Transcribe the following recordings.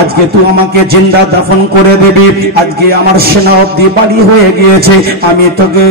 আজকে তুই আমাকে জিন্দা দাফন করে দিবি। আজকে আমার সেনা অবধি বাড়ি হয়ে গিয়েছে। আমি তোকে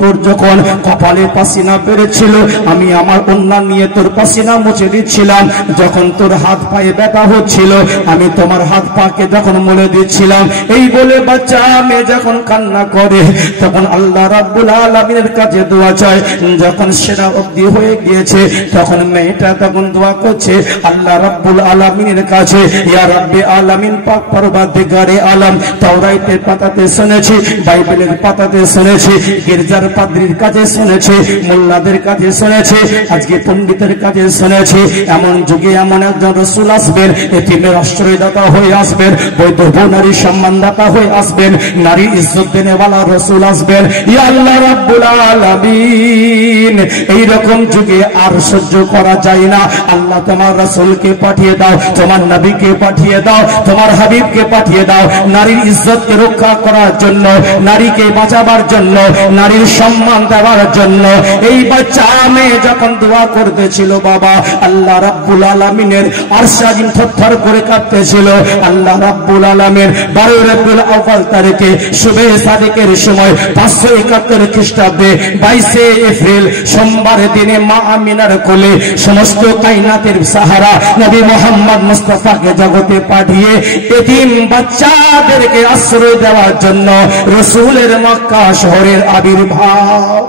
তোর যখন কপালে পাসিনা পেরেছিল, আমি আমার ওন্না নিয়ে তোর পাসিনা মুছে দিচ্ছিলাম। যখন তোর হাত পায়ে ব্যথা হচ্ছিল, আমি তোমার হাত পাকে যখন মুলে দিচ্ছিলাম। এই বলে বাচ্চা মেয়ে যখন কান্না করে, তখন আল্লাহ রাব্বুল আলামিনের কাছে দোয়া চায়। যখন সেনা অবধি হয়ে গিয়েছে, তখন মেয়েটা তখন দোয়া করছে আল্লাহ রাব্বুল আলামিনের কাছে, ইয়া রাব্বে আলামিন, পাক পরওয়ারদিগারে আলম। তাওরাতের পাতাতে শুনেছি, বাইবেলের পাতাতে শুনেছি, গির্জার পাদ্রীর কাছে শুনেছি, মোল্লাদের কাছে শুনেছি, আজকে পণ্ডিতের কাছে শুনেছি, এমন যুগে এমন একজন রাসূল আসবেন, এতিমের আশ্রয়দাতা হয়ে আসবেন, বৈধ নারী সম্মানদাতা হয়ে আসবেন, নারী ইজ্জত দেনেওয়ালা রাসূল আসবেন। ইয়া আল্লাহ রাব্বুল আলামিন, এই রকম যুগে আর সহ্য করা যায় না। আল্লাহ তোমার রাসূলকে পাঠিয়ে দাও, তোমার নবীকে পাঠিয়ে দাও, তোমার হাবিবকে পাঠিয়ে দাও, নারীর ইজ্জতকে রক্ষা করার জন্য, নারীকে বাঁচাবার জন্য, নারীর সম্মান দেওয়ার জন্য। এই বাচ্চা মেয়ে যখন দোয়া করতেছিল, বাবা আল্লাহ রাব্বুল আলামিনের আরশ আজিম থরথর করে কাঁপতেছিল। আল্লাহ রাব্বুল আলামিন 12 রবিউল আউয়াল তারিখে শুবে সাদিকের সময় 571 খ্রিস্টাব্দে 22 এপ্রিল সোমবার দিনে মা আমিনার কোলে সমস্ত কায়নাতের সাহারা নবী মুহাম্মদ মুস্তাফাকে জগতে পাঠিয়ে এতিম বাচ্চাদেরকে আশ্রয় দেওয়ার জন্য রাসূলের মক্কা শহরের আবির্ভাব।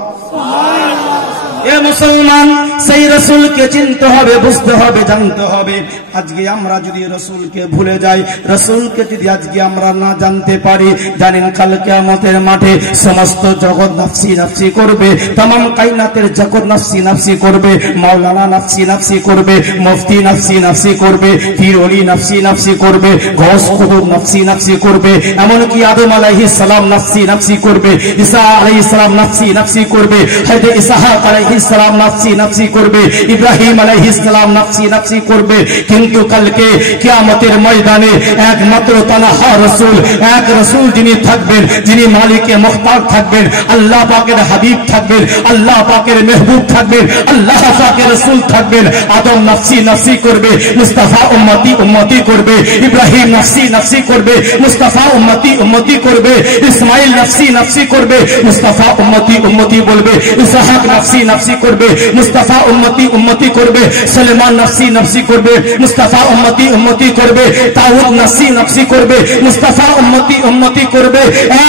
এ মুসলমান, সেই রাসূলকে চিনতে হবে, বুঝতে হবে, জানতে হবে। আজকে আমরা যদি রাসূলকে ভুলে যাই, রাসূলকে যদি আজকে আমরা না জানতে পারি, জানেন কাল কিয়ামতের মাঠে সমস্ত জগৎ নফসি নফসি করবে, तमाम কায়নাতের জগৎ নফসি নফসি করবে, মাওলানা নফসি নফসি করবে, মুফতি নফসি নফসি করবে, পীর ওলি নফসি নফসি করবে, গৌস কুতুব নফসি নফসি করবে, এমনকি আদম আলাইহিস সালাম নফসি নফসি করবে, ঈসা আলাইহিস সালাম নফসি নফসি করবে, হযরত ইসহাক আলাইহিস সালাম নফসি নফসি করবে, ইব্রাহিম আলাইহিস সালাম নফসি নফসি করবে। কিন্তু কালকে কিয়ামতের ময়দানে একমাত্র তানহা রাসূল, এক রাসূল যিনি থাকবেন, যিনি মালিকে মুখতার থাকবেন, আল্লাহ পাকের হাবিব থাকবেন, আল্লাহ পাকের মেহবুব থাকবেন, আল্লাহ পাকের রাসূল থাকবেন। আদম নফসি নফসি করবে, মুস্তাফা উম্মতি উম্মতি করবে, ইব্রাহিম নফসি নফসি করবে, মুস্তাফা উম্মতি উম্মতি করবে, ইসমাইল নফসি নফসি করবে, মুস্তাফা উম্মতি উম্মতি বলবে, ইসহাক নফসি নফসি করবে, মুস্তাফা উম্মতি উম্মতি করবে, সুলাইমান নফসি নফসি করবে, মুস্তাফা উম্মতি উম্মতি করবে, দাউদ নফসি নফসি করবে, মুস্তাফা উম্মতি উম্মতি করবে।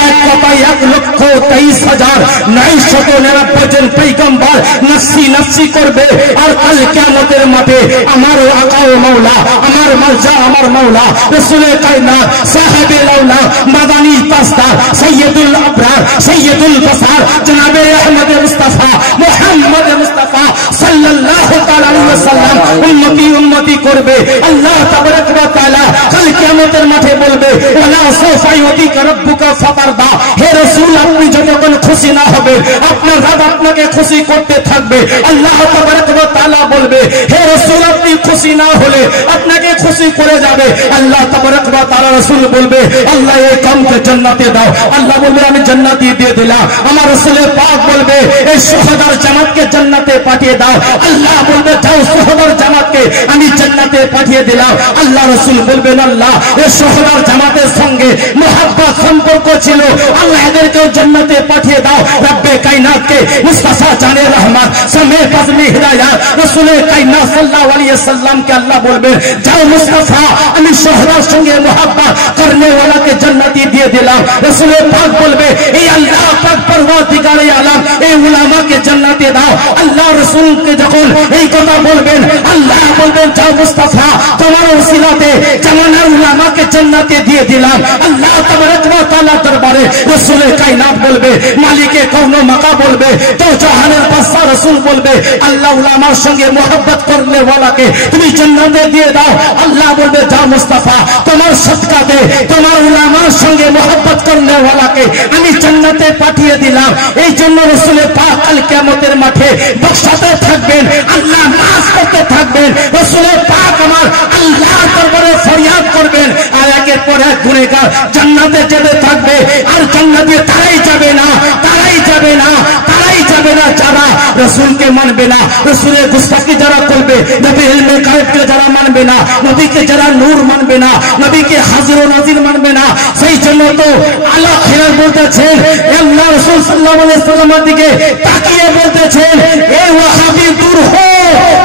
এক কথায় 1,23,999 জন পয়গম্বর নফসি নফসি করবে। আর কাল কিয়ামতের মাঠে আমার আকা ও মাওলা, আমার মালজা, আমার মাওলা, রাসূলে কায়নাত, সাহেবে লাউলা, মাদানী তাজদার, সাইয়্যিদুল আবরার, সাইয়্যিদুল বাসার, জনাবে আহমদ মুস্তাফা, মুহাম্মদ মুস্তাফা সাল্লাল্লাহু তাআলা আলাইহি ওয়াসাল্লাম উম্মতি উম্মতি করবে। আল্লাহ তাবারাক ওয়া তাআলা কাল কিয়ামতের মাঠে বলবে, ওয়ালা সাউফা ইউতিকা রাব্বুকা ফাতারদা। হে রাসূল, আপনি যতক্ষণ খুশি না হবে, আপনার রব আপনাকে খুশি করতে থাকবে। আল্লাহ তাবারাক ওয়া তাআলা বলবে, হে রাসূল, আপনি খুশি না হলে আপনাকে খুশি করে যাবে। আল্লাহ তাবারাক ওয়া তাআলা রাসূল বলবে, আল্লাহ এই কওমকে জান্নাতে দাও। আল্লাহ বলবে, আমি জান্নাতি দিয়ে দিলাম। আমার রাসূলের পাক বলবে, এই শুহাদার জামাতকে জান্নাতে পাঠিয়ে দাও। আল্লাহ বলবে, যাও শুহাদার জামাতকে আমি জান্নাতে পাঠিয়ে দিলাম। আল্লাহ রাসূল বলবেন, আল্লাহ এই শুহাদার জামাতের সঙ্গে মুহাব্বত সম্পর্ক ছিল, আল্লাহ এদেরকেও জান্নাতে পাঠিয়ে দাও। রব্বে কায়নাতকে মুস্তাফা জানে রহমান সামে ফাজলে হিদায়াত রাসূলে কায়নাত সাল্লাল্লাহু আলাইহি ওয়াসাল্লামকে আল্লাহ বলবেন, যাও মুস্তাফা, আমি শুহাদার সঙ্গে মুহাব্বত করনে ওয়ালাকে জান্নাতি দিয়ে দিলাম। রাসূলে পাক বলবে, এই আল্লাহ পাক পরওয়ারদিগারে আলম এই উলামাকে জান্নাতে দাও। আল্লাহ রাসূলকে যখন এই কথা বলবেন, আল্লাহ বলবেন, যাও মুস্তাফা, তোমার ওসিলাতে জামানার উলামাকে জান্নাতে দিয়ে দিলাম। আল্লাহ তাবারাক ওয়া তাআলা দরবারে রাসূলে কায়নাত বলবে, মালিকে কওন মাকা বলবে, তো জাহানের বাদশা রাসূল বলবে, আল্লাহ উলামার সঙ্গে মুহাব্বত করলে ওয়ালাকে তুমি জান্নাতে দিয়ে দাও। আল্লাহ বলবে, যাও মুস্তাফা, তোমার সদকাতে তোমার উলামার সঙ্গে মুহাব্বত করলে ওয়ালাকে আমি জান্নাতে পাঠিয়ে দিলাম। এই জন্য রাসূলের পাক কাল কিয়ামতের মাঠে বক্সাতে থাকবেন, আল্লাহ নাজ করতে থাকবেন। রাসূলের পাক আমার আল্লাহর দরবারে ফরিয়াদ করবেন, আর একের পর এক গুনাহগার জান্নাতে যেতে থাকবে। আর জান্নাতে তারাই যাবে না, তারাই যাবে না, তারাই যাবে মানবে না যারা রাসূলকে মানবে না, রাসূলের গুস্তাখি যারা করবে, নবী ইলমে গায়েবকে যারা মানবে না, নবীকে যারা নূর মানবে না, নবীকে হাজির ও নাজির মানবে না, সেই জন্য তো আল্লাহ খেয়াল বলতেছেন, আল্লাহ রাসূল সাল্লাল্লাহু আলাইহি ওয়াসাল্লামের দিকে তাকিয়ে বলতেছেন, এ ওয়াহাবি দূর হো,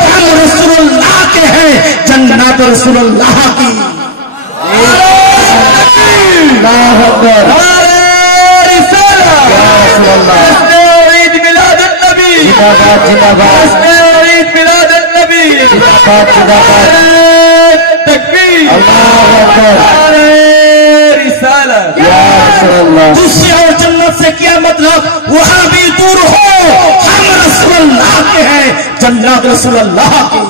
हम रसूलुल्लाह के हैं, जन्नत रसूलुल्लाह की। अल्लाह अकबर। ईद मिलाद नबी जिंदाबाद जिंदाबाद, ईद मिलाद नबी जिंदाबाद जिंदाबाद, तकबीर अल्लाह अकबर, रिसालत या रसूलुल्लाह। दूसरी और जन्नत से क्या मतलब, वहां भी दूर हो, हम रसूलुल्लाह के हैं, जन्नत रसूलुल्लाह की।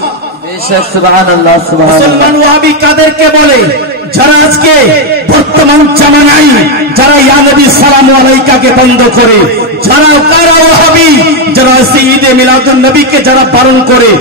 बेशक सुबहानाल्लाह सुबहानाल्लाह। मुसलमान वहाबी काদেরকে বলে, যারা আজকে বর্তমান জামানায় যারা ইয়া নবী সালামু আলাইকাকে বন্ধ করে, যারা কারা ওয়াহাবি, যারা ঈদে মিলাদুন নবীকে যারা বারণ করে,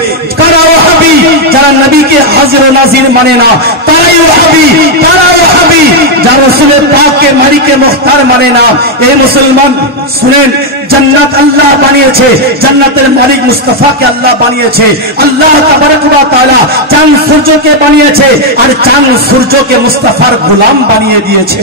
কারা ওয়াহাবি, যারা নবীকে হাজির ও নাজির মানে না, তারাই ওয়াহাবি। কারা ওয়াহাবি, যারা রাসূলের পাককে মালিকে মুখতার মানে না। এই মুসলমান শুনেন, জান্নাত আল্লাহ বানিয়েছে, জান্নাতের মালিক মুস্তাফাকে আল্লাহ বানিয়েছে। আল্লাহ তাবারক ওয়া তাআলা চাঁদ সূর্যকে বানিয়েছে, আর চাঁদ সূর্যকে মুস্তাফার গোলাম বানিয়ে দিয়েছে।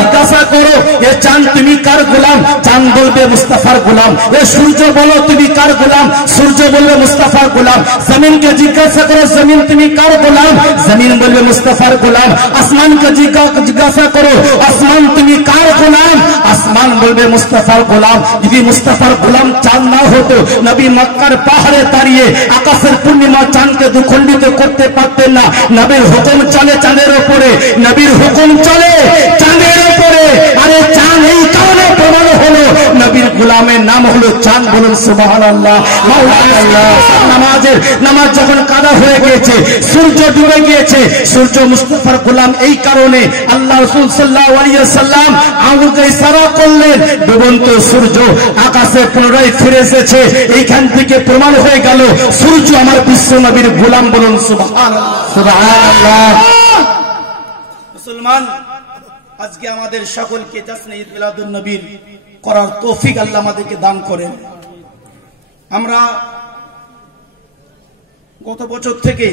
জিজ্ঞাসা করো, এ চাঁদ তুমি কার গোলাম? চাঁদ বলবে মুস্তাফার গোলাম। এ সূর্য বলো তুমি কার গোলাম? সূর্য বলবে মুস্তাফার গোলাম। জমিনকে জিজ্ঞাসা করো, জমিন তুমি কার গোলাম? জমিন বলবে মুস্তাফার গোলাম। আসমানকে জিজ্ঞাসা করো, আসমান তুমি কার গোলাম? আসমান বলবে মুস্তাফার গোলাম। যদি মুস্তাফার গোলাম চাঁদ না হতো, নবী মক্কার পাহাড়ে দাঁড়িয়ে আকাশের পূর্ণিমা চাঁদকে দুখণ্ডিত করতে পারতেন না। নবীর হুকুম চলে চাঁদের উপরে, নবীর হুকুম চলে চাঁদের উপরে। আরে চাঁদ এই কারণে প্রমাণ হলো, নবীর গোলামের নাম হলো চাঁদ। বলুন সুবহানাল্লাহ। নামাজ যখন কাদা হয়ে গিয়েছে, সূর্য ডুবে গিয়েছে, সূর্য মুস্তাফার গোলাম। এই কারণে আল্লাহ রাসূল সাল্লাল্লাহু আলাইহি ওয়াসাল্লাম আঙ্গুলকে ইশারা করলেন, ডুবন্ত সূর্য আকাশে পুনরায় ফিরে এসেছে। এইখান থেকে প্রমাণ হয়ে গেল সূর্য আমার বিশ্ব নবীর গোলাম। বলুন সুবহানাল্লাহ সুবহানাল্লাহ। মুসলমান, আজকে আমাদের সকলকে জাশ্নে ঈদ মিলাদুন নবীর করার তৌফিক আল্লাহ আমাদেরকে দান করেন। আমরা গত বছর থেকে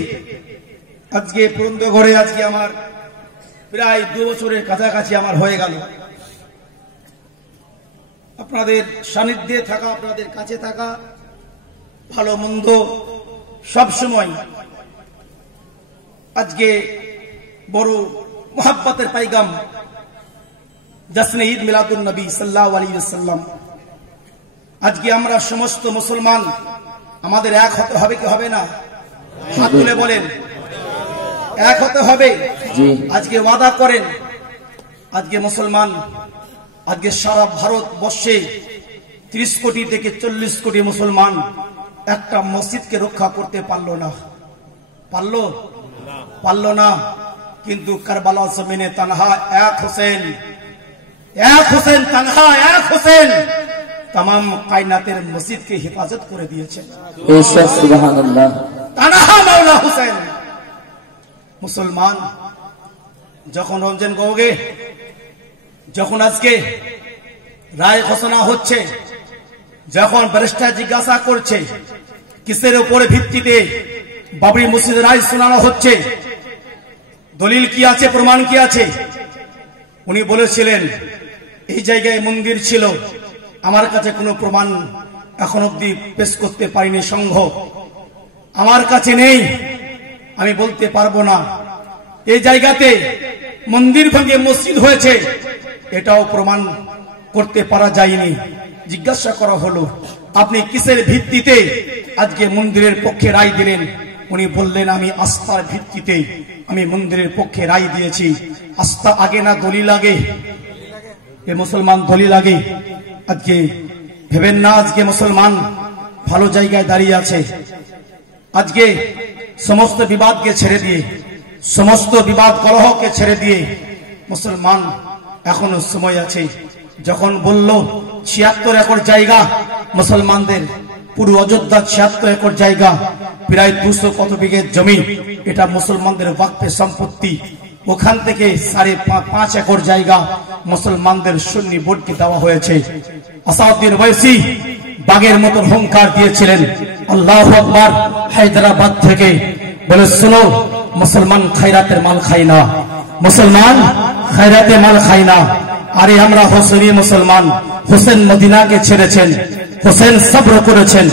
আজকে পুরন্দরঘরে আজকে আমার প্রায় 2 বছরের কাছাকাছি আমার হয়ে গেল। আপনাদের সান্নিধ্যে থাকা, আপনাদের কাছে থাকা, ভালো মন্দ সব সময় আজকে বড় মোহাব্বতের পাইগাম জাশ্নে ঈদ মিলাদুন নবী সাল্লাল্লাহু আলাইহি ওয়াসাল্লাম। আজকে আমরা সমস্ত মুসলমান আমাদের এক হতে হবে কি হবে না? হাত তুলে বলেন, এক হতে হবে। আজকে ওয়াদা করেন, আজকে মুসলমান, আজকে সারা ভারতবর্ষে 30 কোটি থেকে 40 কোটি মুসলমান একটা মসজিদকে রক্ষা করতে পারলো না। পারলো না। কিন্তু কারবালা জমিনে তানহা এক হোসেন তানহা এক হোসেন तमाम कायनातेर मस्जिद की हिफाजत करे दिएছেন। सुबहानअल्लाह। तानहा मौला हुसैन। मुसलमान যখন রমজান গওগে, যখন আজকে রায় ঘোষণা হচ্ছে, যখন ব্যারিস্টার জিজ্ঞাসা করছে কিসের উপরে ভিত্তিতে বাবরি মসজিদের রায় শোনানো হচ্ছে, দলিল কি আছে, প্রমাণ কি আছে, উনি বলেছিলেন এই জায়গায় মন্দির ছিল, আমার কাছে কোনো প্রমাণ এখন অবধি পেশ করতে পারিনি, সংঘ আমার কাছে নেই, আমি বলতে পারবো না। এই জায়গাতে মন্দির ভেঙে মসজিদ হয়েছে, এটাও প্রমাণ করতে পারা যায়নি। জিজ্ঞাসা করা হলো আপনি কিসের ভিত্তিতে আজকে মন্দিরের পক্ষে রায় দিলেন? উনি বললেন আমি আস্থার ভিত্তিতে আমি মন্দিরের পক্ষে রায় দিয়েছি। আস্থা আগে না দলিল আগে? এ মুসলমান দলিল আগে। আজকে ভেবেন না আজকে মুসলমান ভালো জায়গায় দাঁড়িয়ে আছে। আজকে সমস্ত বিবাদকে ছেড়ে দিয়ে, সমস্ত বিবাদ কলহকে ছেড়ে দিয়ে মুসলমান এখনো সময় আছে। যখন বলল ৭৬ একর জায়গা মুসলমানদের, পুরো অযোধ্যা ৭৬ একর জায়গা, প্রায় ২০০ কত বিঘে জমি, এটা মুসলমানদের ওয়াকফে সম্পত্তি। ওখান থেকে 5.5 একর জায়গা মুসলমানদের সুন্নি বোর্ডকে দেওয়া হয়েছে। আসাউদ্দিন ওয়াইসি বাগের মতো হুঙ্কার দিয়েছিলেন, আল্লাহু আকবার, হায়দ্রাবাদ থেকে বলে, শোনো, মুসলমান খায়রাতের মাল খাই না, মুসলমান খায়রাতে মাল খাই না। আরে আমরা হোসেনি মুসলমান। হোসেন মদিনাকে ছেড়েছেন, হোসেন সবর করেছেন,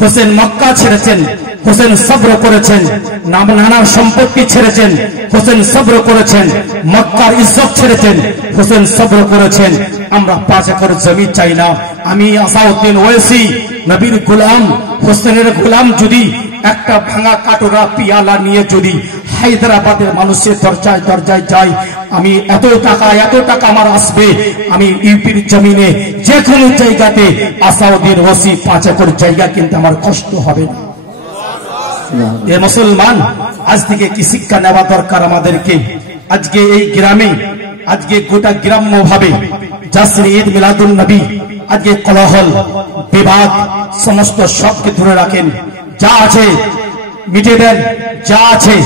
হোসেন মক্কা ছেড়েছেন, হোসেন সবর করেছেন, নানা সম্পত্তি ছেড়েছেন, হোসেন সবর করেছেন, মক্কার ইজ্জত ছেড়েছেন, হোসেন সবর করেছেন। আমরা 5 একর জমি চাই না। আমি আসাউদ্দিন ওয়াইসি নবীর গোলাম, হোসেনের গোলাম, যদি একটা ভাঙা কাটোরা পিয়ালা নিয়ে যদি হায়দ্রাবাদের মানুষের দরজায় দরজায় যাই, আমি এত টাকা আমার আসবে, আমি ইউপির জমিনে যে কোনো জায়গাতে আসাউদ্দিন ওয়াইসি 5 একর জায়গা কিনতে আমার কষ্ট হবে না। এ মুসলমান, আজ থেকে কি শিক্ষা নেওয়া দরকার আমাদেরকে? আজকে এই গ্রামে, আজকে গোটা গ্রাম্য ভাবে জাসরে ঈদ মিলাদুন নবী, আজকে কলহল বিবাদ সমস্ত সবকে ধরে রাখেন, যা আছে মিটে দেন, যা আছে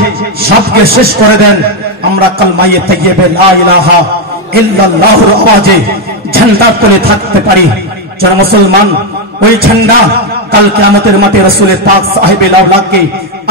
সবকে শেষ করে দেন। আমরা কালমায়ে তাইয়্যিবা লা ইলাহা ইল্লাল্লাহর আওয়াজে ঝান্ডা তুলে থাকতে পারি। যারা মুসলমান, ওই ঝান্ডা কাল কিয়ামতের মাঠে রাসূলের পাক সাহেবে লাউলাকে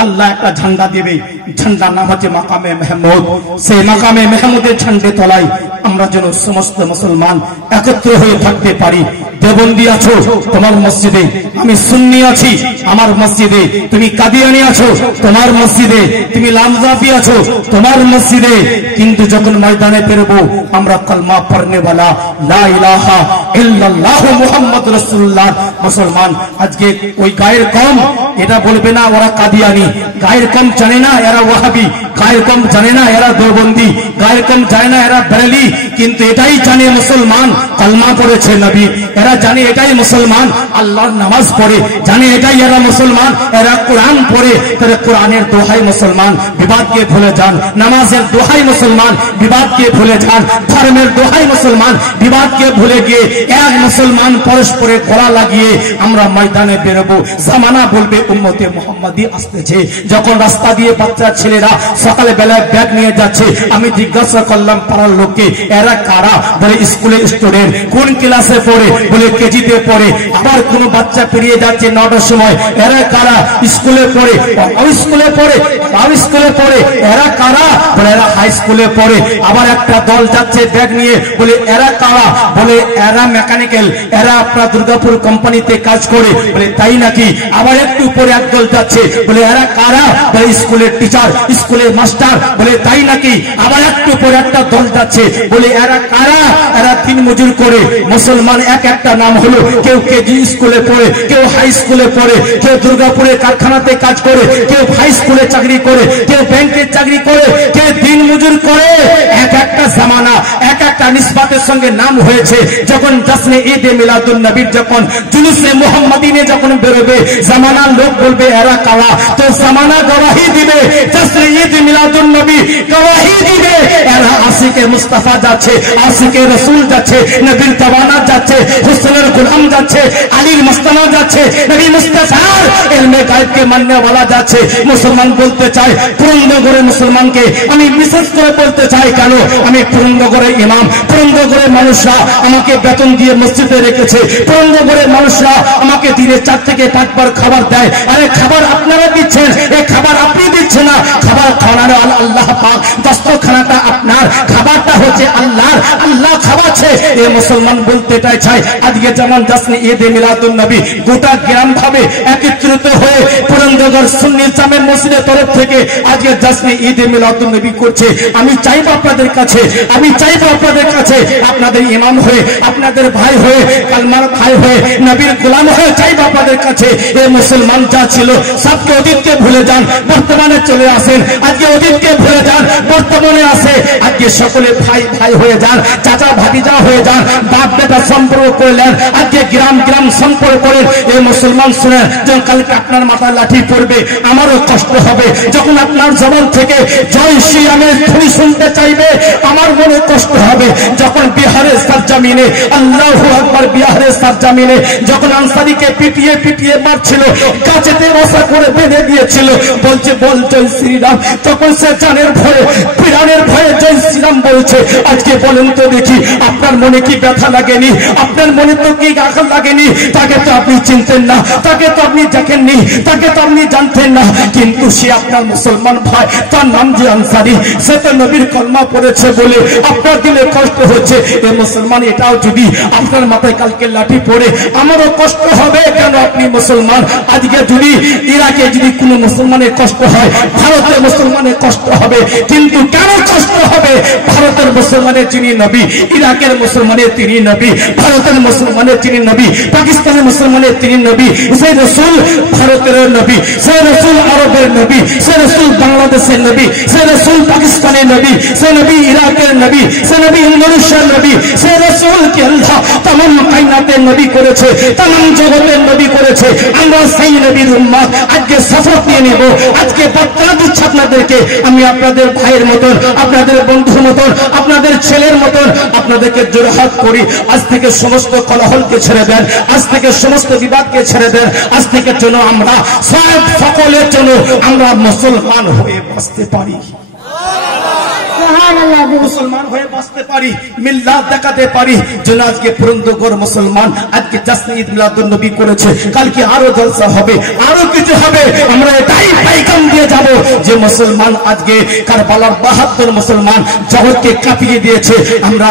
আল্লাহ একটা ঝান্ডা দেবে, ঝান্ডার নাম হচ্ছে মাকামে মাহমুদ। সেই মাকামে মাহমুদের ঝান্ডে তলায় আমরা যেন সমস্ত মুসলমান একত্র হয়ে থাকতে পারি। দেওবন্দি আছো তোমার মসজিদে, আমি সুন্নি আছি আমার মসজিদে, তুমি কাদিয়ানি আছো তোমার মসজিদে, তুমি লামজাফি আছো তোমার মসজিদে, কিন্তু যখন ময়দানে বেরোবো আমরা কালমা পড়নে वाला লা ইলাহা ইল্লাল্লাহ মুহাম্মদ রাসূলুল্লাহ মুসলমান। আজকে ওই গায়ের কম এটা বলবে না ওরা কাদিয়ানি, গায়ের কম জানে না এরা ওয়াহাবি, গায়ের কম জানে না এরা দেওবন্দি, গায়ের কম জানে না এরা বেরেলি, কিন্তু এটাই জানে মুসলমান কালমা পড়েছে নবী, এরা জানে এটাই মুসলমান আল্লাহর নামাজ পড়ে, জানে এটাই এরা মুসলমান, এরা কোরআন পড়ে। তাহলে কোরআনের দোহাই মুসলমান বিবাদকে ভুলে যান, নামাজের দোহাই মুসলমান বিবাদকে ভুলে যান, ধর্মের দোহাই মুসলমান বিবাদকে ভুলে গিয়ে এক মুসলমান পরস্পরের গলা লাগিয়ে আমরা ময়দানে বেরোবো। জামানা বলবে উম্মতে মুহাম্মাদি আসতেছে। যখন রাস্তা দিয়ে বাচ্চা ছেলেরা সকালে বেলায় ব্যাগ নিয়ে যাচ্ছে, আমি জিজ্ঞাসা করলাম পাড়ার লোককে, এরা কারা? বলে স্কুলের স্টুডেন্ট। কোন ক্লাসে পড়ে? বলে কেজিতে পড়ে। আবার কোন বাচ্চা পেরিয়ে যাচ্ছে 9টার সময়, এরা কারা? স্কুলে পড়ে, স্কুলে পড়ে, স্কুলে পড়ে। এরা কারা? বলে এরা হাই স্কুলে পড়ে। আবার একটা দল যাচ্ছে ব্যাগ নিয়ে, বলে এরা কারা? বলে এরা মেকানিক্যাল, এরা আপনার দুর্গাপুর কোম্পানিতে কাজ করে। বলে তাই নাকি? আবার একটু পরে একদল যাচ্ছে, বলে এরা কারা? বলে স্কুলের টিচার, স্কুলের মাস্টার। বলে তাই নাকি? আবার একটু পরে একটা দল যাচ্ছে, বলে এরা কারা? এরা দিন মজুর করে। মুসলমান এক একটা নাম হলো, কেউ কেজি স্কুলে পড়ে, কেউ হাই স্কুলে পড়ে, কেউ দুর্গাপুরের কারখানাতে কাজ করে, কেউ হাই স্কুলে চাকরি করে, কেউ ব্যাংকে চাকরি করে, কেউ দিন মজুর করে। এক একটা জামানা এক একটা নিসবাতের সঙ্গে নাম হয়েছে। যখন জাসনে ঈদে মিলাদুন নবীর যখন জুলুসে মুহাম্মাদিনে যখন বেরোবে, জামানার লোক বলবে এরা কারা, তো জামানা গওয়াহি দিবে, জাসনে ঈদে মিলাদুন নবী গওয়াহি দিবে এরা আশিকে মুস্তাফা যাচ্ছে, আশিকে রাসূল যাচ্ছে, নবীর তাওয়ানা যাচ্ছে, হুসেনের গোলাম যাচ্ছে, আলীর মস্তানা যাচ্ছে, নবী মুস্তাফার ইলমে গায়বকে মাননে वाला যাচ্ছে। মুসলমান বলতে চায় পুরন্দগড়ের মুসলমানকে আমি বিশেষ করে বলতে চাই, কেন আমি পুরন্দগড়ের ইমাম, পুরন্দগড়ের মানুষরা আমাকে বেতন দিয়ে মসজিদে রেখেছে, পুরন্দগড়ের মানুষরা আমাকে দিনে 4 থেকে 5 বার খাবার দেয়। আরে খাবার আপনারা দিচ্ছেন, এই খাবার আপনি দিচ্ছেন না, খাবার খাওয়ানো আল্লাহ পাক, দস্তরখানাটা আপনার, খাবারটা হচ্ছে আল্লাহর, আল্লাহ খাওয়াচ্ছে। এই মুসলমান বলতে চাই আজকে যেমন জাসনে ঈদে মিলাদুন নবী গোটা গ্রাম ভাবে একত্রিত হয়ে পুরন্দগড় সুন্নি জামে মসজিদের তরফ থেকে আজকে জাসনে ঈদে মিলাদুন নবী করছে। আমি চাইবো আপনাদের কাছে, আমি চাইবো আপনাদের কাছে, আপনাদের ইমাম হয়ে, আপনাদের ভাই হয়ে, কালমার ভাই হয়ে, নবীর গোলাম হয়ে চাইবো আপনাদের কাছে, এই মুসলমান যা ছিল সবকে অতীতকে ভুলে যান, বর্তমানে চলে আসেন। আজকে অতীতকে ভুলে যান, বর্তমানে আসে। আজকে সকলে ভাই ভাই হয়ে যান, চাচা ভাতিজা হয়ে যান, বাপ বেটা সম্পর্ক করলেন, আজকে গ্রাম গ্রাম সম্পর্ক করেন। এই মুসলমান শুনে যখন কালকে আপনার মাথায় লাঠি পড়বে আমারও কষ্ট হবে, যখন আপনার জবান থেকে জয় শ্রী রামের ধ্বনি শুনতে চাইবে আমার মনে কষ্ট হবে। যখন বিহারের সরজমিনে আল্লাহু আকবার, বিহারের সরজমিনে যখন আনসারীকে পিটিয়ে পিটিয়ে মারছিল, গাছেতে বসা করে বেঁধে দিয়েছিল, বলছে বল জয় শ্রীরাম, তখন সে জানের ভয়ে, পিরানের ভয়ে জয় করেছে। আজকে বলেন তো দেখি, আপনার মনে কি ব্যথা লাগেনি? আপনার মনে তো কি আঘাত লাগেনি? তাকে তো আপনি চিনতেন না, তাকে তো আপনি দেখেননি, তাকে তো আপনি জানতেন না, কিন্তু সে আপনার মুসলমান ভাই, তার নাম যে আনসারি, সে তো নবীর কলমা পড়েছে বলে আপনার দিলে কষ্ট হচ্ছে। এই মুসলমান, এটাও যদি আপনার মাথায় কালকে লাঠি পড়ে আমারও কষ্ট হবে। কেন আপনি মুসলমান? আজকে যদি ইরাকে যদি কোনো মুসলমানের কষ্ট হয়, ভারতের মুসলমানের কষ্ট হবে, কিন্তু কেন কষ্ট হবে? ভারতের মুসলমানের যিনি নবী, ইরাকের মুসলমানের তিনি নবী, ভারতের মুসলমানের তিনি নবী, পাকিস্তানের মুসলমানের তিনি নবী, সেই রসুল ভারতের নবী, সেই রসুল আরবের নবী, সেই রসুল বাংলাদেশের নবী, সেই রসুল পাকিস্তানের নবী, সেই নবী ইরাকের নবী, সেই নবী ইন্দোনেশিয়ার নবী, সেই রসুলকে আল্লাহ তামাম কায়নাতের নবী করেছে, তামাম জগতের নবী করেছে। আমরা সেই নবীর উম্মত। আজকে শপথ নিয়ে নেব, আজকে বার্তা দিচ্ছি আপনাদেরকে, আমি আপনাদের ভাইয়ের মতন, আপনাদের বন্ধুর মতন, আপনাদের ছেলের মতন আপনাদেরকে জোরহাত করি, আজ থেকে সমস্ত কলহলকে ছেড়ে দেন, আজ থেকে সমস্ত বিবাদকে ছেড়ে দেন, আজ থেকে যেন আমরা সকলের জন্য আমরা মুসলমান হয়ে বাঁচতে পারি, মুসলমান হয়ে বাঁচতে পারি, মিল্লাত দেখাতে পারি। যেন আজকে পুরন্দগর মুসলমান আজকে জাসনে ঈদ মিলাদুন নবী করেছে, কালকে আরো জলসা হবে, আরো কিছু হবে। আমরা এটাই পাইকাম দিয়ে যাব যে মুসলমান আজকে কারবালার 72 মুসলমান জগৎকে কাঁপিয়ে দিয়েছে। আমরা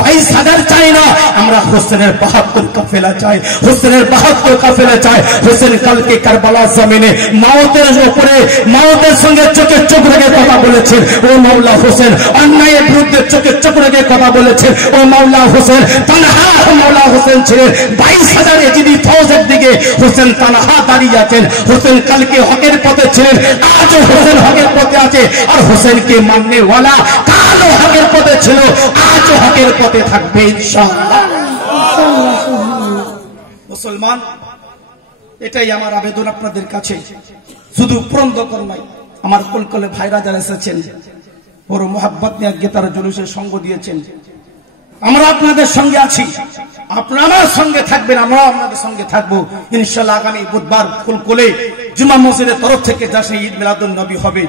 22,000 চাই না, আমরা হোসেনের 72 কাফেলা চাই, হোসেনের 72 কাফেলা চাই। হোসেন কালকে কারবালার জমিনে মাওতের উপরে, মাওতের সঙ্গে চোখে চোখ রেখে কথা বলেছেন। ও মাওলা হোসেন অন্যায়ের বিরুদ্ধে চোখে চোখ রেখে কথা বলেছেন। ও মাওলা হোসেন তানহা, মাওলা হোসেন ছিলেন 22,000 এজিদি ফৌজের দিকে, হোসেন তানহা দাঁড়িয়ে আছেন। হোসেন কালকে হকের পথে ছিলেন, আজও হোসেন হকের পথে আছে। আর হোসেনকে মাননে ওয়ালা কালও হকের পথে ছিল, আজও হকের পথে থাকবে ইনশাআল্লাহ। মুসলমান, এটাই আমার আবেদন আপনাদের কাছে, শুধু পুরন্দগর নয়, আমার কলকলে ভাইরা যারা এসেছেন বড় মোহাব্বত নিয়ে আজকে তারা জুলুসের সঙ্গ দিয়েছেন। আমরা আপনাদের সঙ্গে আছি, আপনারা আমার সঙ্গে থাকবেন, আমরাও আপনাদের সঙ্গে থাকবো ইনশাআল্লাহ। আগামী বুধবার কলকলে জুমা মসজিদের তরফ থেকে জাসনে ঈদ মিলাদুন নবী হবে।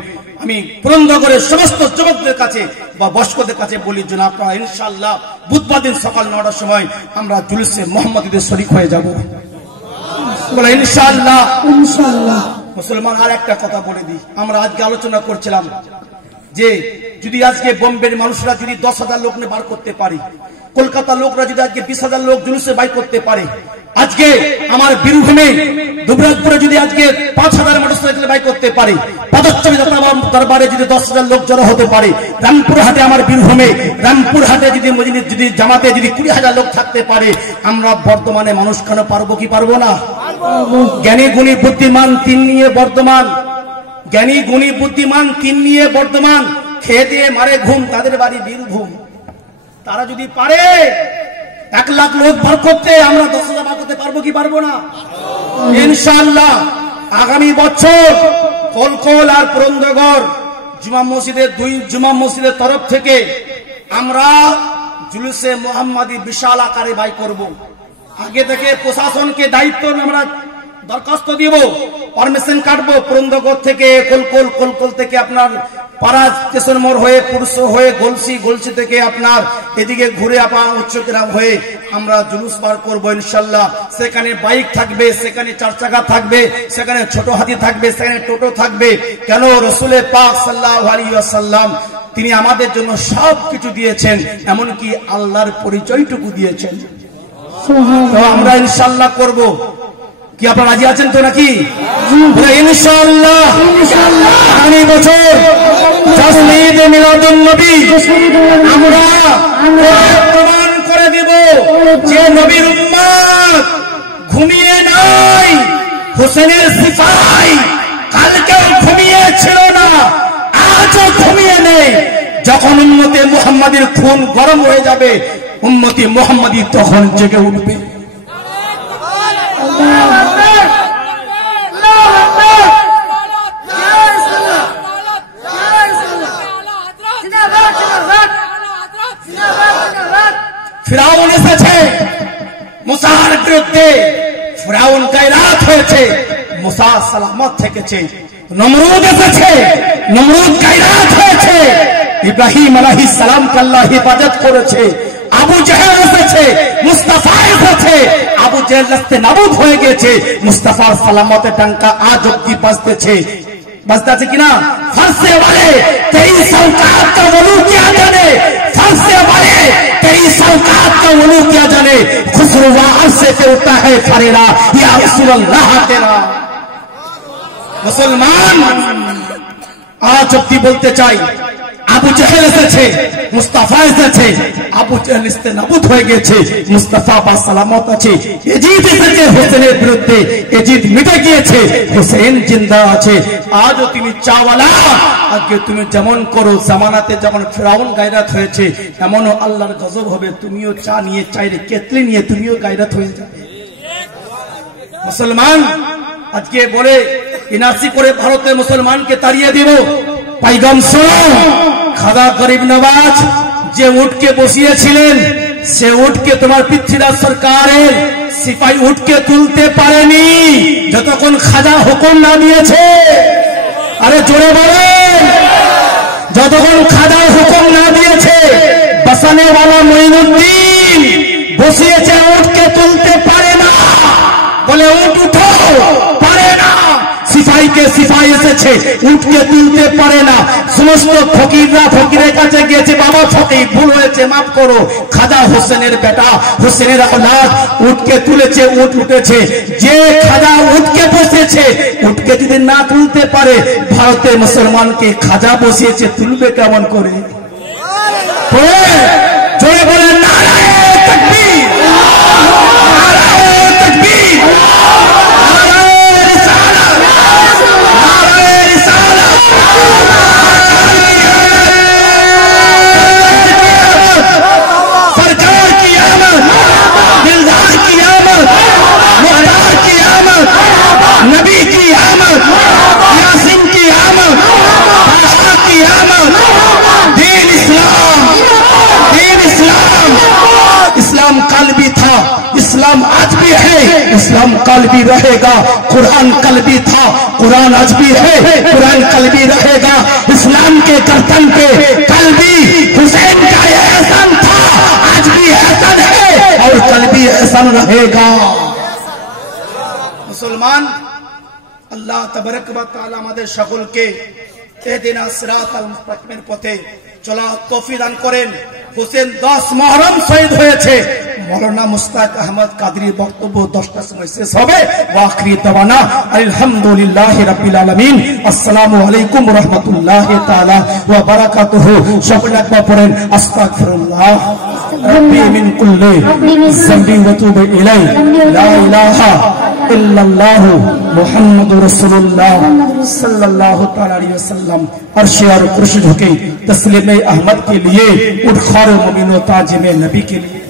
আমি পুরন্দগরের সমস্ত যুবকদের কাছে বা বয়স্কদের কাছে বলি, যেন আপনারা ইনশাআল্লাহ বুধবার দিন সকাল 9টার সময় আমরা জুলুসে মোহাম্মদীদের শরীক হয়ে যাব ইনশাআল্লাহ। মুসলমান, আর একটা কথা বলে দিই, আমরা আজকে আলোচনা করছিলাম যে যদি আজকে বোম্বের মানুষরা যদি 10,000 লোক নিয়ে বার করতে পারে, কলকাতার লোকরা যদি আজকে 20,000 লোক জুলুসে বাইর করতে পারে, আজকে আমার বীরভূমে দুবরাজপুরে যদি আজকে 5,000 মোটরসাইকেল বাইর করতে পারে, পদচ্চবী দরবারে যদি 10,000 লোক জড়ো হতে পারে, রামপুরহাটে আমার বীরভূমে রামপুরহাটে যদি জামাতে যদি 20,000 লোক থাকতে পারে, আমরা বর্তমানে মানুষ কেন পারবো কি পারবো না? জ্ঞানী গুণী বুদ্ধিমান 3 নিয়ে বর্তমান, জ্ঞানী গুণী বুদ্ধিমান 3 নিয়ে বর্তমান, খেয়ে দিয়ে মারে ঘুম, তাদের বাড়ি বীরভূম। তারা যদি পারে 1 লাখ লোক বার করতে, আমরা 10,000 বার করতে পারবো কি পারবো না? ইনশাআল্লাহ আগামী বছর কলকল আর পুরন্দগর জুমা মসজিদের 2 জুমা মসজিদের তরফ থেকে আমরা জুলুসে মোহাম্মদী বিশাল আকারে বাই করব। আগে থেকে প্রশাসনকে দায়িত্ব আমরা দরখাস্ত দিব, পারমিশন কাটবো। পুরন্দগর থেকে কলকল, কলকল থেকে আপনার পাড়া স্টেশন মোড় হয়ে পুরুষ হয়ে গলসি, গলসি থেকে আপনার এদিকে ঘুরে আপনার উচ্চগ্রাম হয়ে আমরা জুলুস বার করবো ইনশাআল্লাহ। সেখানে বাইক থাকবে, সেখানে 4 চাকা থাকবে, সেখানে ছোট হাতি থাকবে, সেখানে টোটো থাকবে। কেন? রাসূল পাক সাল্লাল্লাহু আলাইহি ওয়াসাল্লাম তিনি আমাদের জন্য সব কিছু দিয়েছেন, এমনকি আল্লাহর পরিচয়টুকু দিয়েছেন। তো আমরা ইনশাআল্লাহ করব। কি আপনারা রাজি আছেন তো নাকি? ইনশাআল্লাহ আগামী বছর জাসনে ঈদ মিলাদুন নবী আমরা প্রমাণ করে দেব যে নবীর উম্মত ঘুমিয়ে নাই। হোসেনের সিপাই কালকেও ঘুমিয়ে ছিল না, আজও ঘুমিয়ে নেই। যখন উম্মতে মুহাম্মাদীর খুন গরম হয়ে যাবে, উম্মতে মুহাম্মাদী তখন জেগে উঠবে। ফিরাউন এসেছে মুসার বিরুদ্ধে, ফিরাউন গায়রাত হয়েছে, মুসা সালামত থেকেছে। নমরুদ এসেছে, নমরুদ গায়রাত হয়েছে, ইব্রাহিম আলাইহিস সালামকে আল্লাহ হিফাজত করেছে। আবু জেহেল এসেছে, মুস্তাফা এসেছে, আবু জেহেল রাস্তে নাবুদ হয়ে গেছে, মুস্তাফার সালামতের টাঙ্কা আজ অব্দি বাজতেছে। বাজতে কিনা? ফারসে वाले तेरी सौकात का वलू क्या जाने, फारसे वाले तेरी सौकात का वलू क्या जाने, खुसरुआ अरसे पे उठता है फरेरा या रसूल अल्लाह तेरा। मुसलमान आज অব্দি বলতে চাই, আবু জেহেল এসেছে, মুস্তাফা এসেছে, আবু জেহেল ইস্তেনাবুদ হয়ে গেছে, মুস্তাফা বা সালামত আছে। এজিদ এসেছে হোসেনের বিরুদ্ধে, এজিদ মিটে গিয়েছে, হোসেন জিন্দা আছে। আজও তুমি চাওয়ালা, আজকে তুমি যেমন করো, জামানাতে যেমন ফেরাউন গায়রাত হয়েছে, এমনও আল্লাহর গজব হবে। তুমিও চা নিয়ে, চাইরে কেতলি নিয়ে তুমিও গায়রাত হয়ে যাবে। মুসলমান আজকে বলে ইনাসি করে ভারতের মুসলমানকে তাড়িয়ে দিব। পাইগাম শোনো, খাদা গরিব নওয়াজ যে উটকে বসিয়েছিলেন, সে উটকে তোমার পৃথ্বীরাজ সরকারের সিপাহী উটকে তুলতে পারেনি যতক্ষণ খাজা হুকুম না দিয়েছে। আরে জোরে বলেন, যতক্ষণ খাজা হুকুম না দিয়েছে। বসানেওয়ালা মঈনুদ্দিন বসিয়েছে, উটকে তুলতে পারে না, বলে উট উঠো, পারে না। সিপাহীকে সিপাহী এসেছে, উঠকে তুলতে পারে না। সমস্ত ফকিররা ফকিরের কাছে গিয়েছে, বাবা ফকির ভুল হয়েছে, মাফ করো। খাজা হোসেনের বেটা, হোসেনের औलाद উঠকে তুলেছে, উঠ উঠেছে। যে খাজা উঠকে বসেছে, উঠকে যদি না তুলতে পারে, ভারতের মুসলমানকে খাজা বসিয়েছে, তুলবে কেমন করে? জোরে বলেন নারায়ে তাকবীর, নারায়ে তাকবীর, नबी की आमद, यासीन की आमद, आशा की आमद, दीन इस्लाम, दीन इस्लाम। इस्लाम कल भी था, इस्लाम आज भी है, इस्लाम कल भी रहेगा। कुरान कल भी था, कुरान आज भी है, कुरान कल भी रहेगा। इस्लाम के गर्दन पे कल भी हुसैन का एहसान था, आज भी एहसान है और कल भी एहसान रहेगा। मुसलमान আল্লাহ তাবারক ওয়া তাআলা আমাদের সকলকে ইহদিনা সিরাতাল মুস্তাকিমের পথে চলা তৌফিক দান করেন। হোসেন 10 মুহররম শহীদ হয়েছে। মওলানা মুশতাক আহমদ কাদরির বক্তব্য 10টার সময় শেষ হবে। ওয়া আখিরি দাওয়ানা আলহামদুলিল্লাহি রাব্বিল আলামিন। আসসালামু আলাইকুম ওয়া রাহমাতুল্লাহি তাআলা ওয়া বারাকাতুহু। সকলে একবার পড়েন আস্তাগফিরুল্লাহ রাব্বি মিন কুল্লি যামবি ওয়া তুবু ইলাইহি লা ইলাহা इल्लल्लाह मुहम्मदुर रसूलुल्लाह सल्लल्लाहु तआला अलैहि वसल्लम। अर्श और कुर्सी झुके तस्लीम अहमद के लिए, उठ खार मोमिनो ताजिम नबी के लिए।